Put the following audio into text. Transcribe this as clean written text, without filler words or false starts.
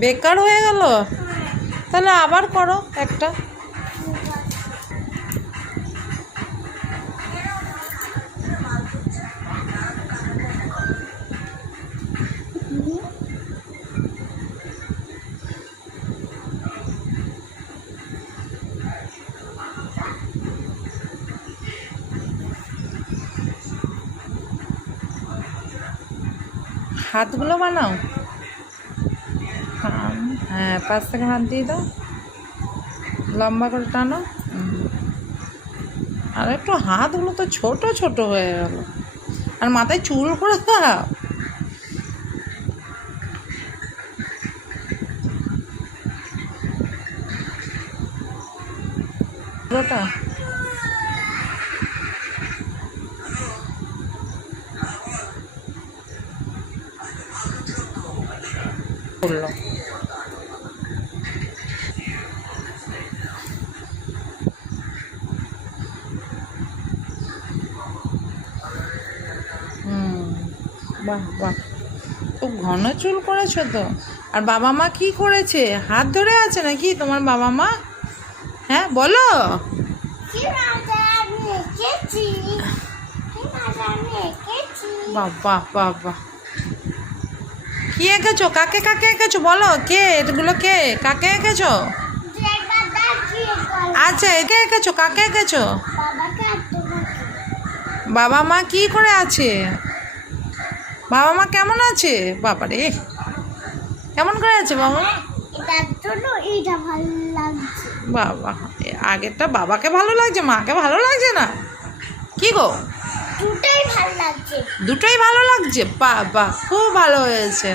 বেকার হয়ে গেল। তাহলে আবার করো একটা। হাতগুলো বানাও। হ্যাঁ, পাশ থেকে হাত দিয়ে দাও, লম্বা করে টানো। আর একটু হাতগুলো তো ছোট ছোট হয়ে গেল। আর মাথায় চুল করে দাও। পুরোটা করলো। বাহ বাহ, খুব ঘন চুল করেছো তো। আর বাবা মা কি করেছে? হাত ধরে আছে নাকি তোমার বাবা মা? হ্যাঁ বলো। বাহ বাহ বাহ বাহ, কি এঁকেছো? কাকে কাকে এঁকেছো বলো? কে এগুলো? কে কাকে এঁকেছো? আচ্ছা, একে এঁকেছো? কাকে এঁকেছো? বাবা মা কি করে আছে? বাবা মা কেমন আছে? বাবারে, কেমন করে আছে বাবা মা? বাবা, আগেরটা বাবাকে ভালো লাগছে, মাকে ভালো লাগছে না? কি গো? দুটোই ভালো লাগছে। দুটোই ভালো লাগছে? বাহ বাহ, খুব ভালো হয়েছে।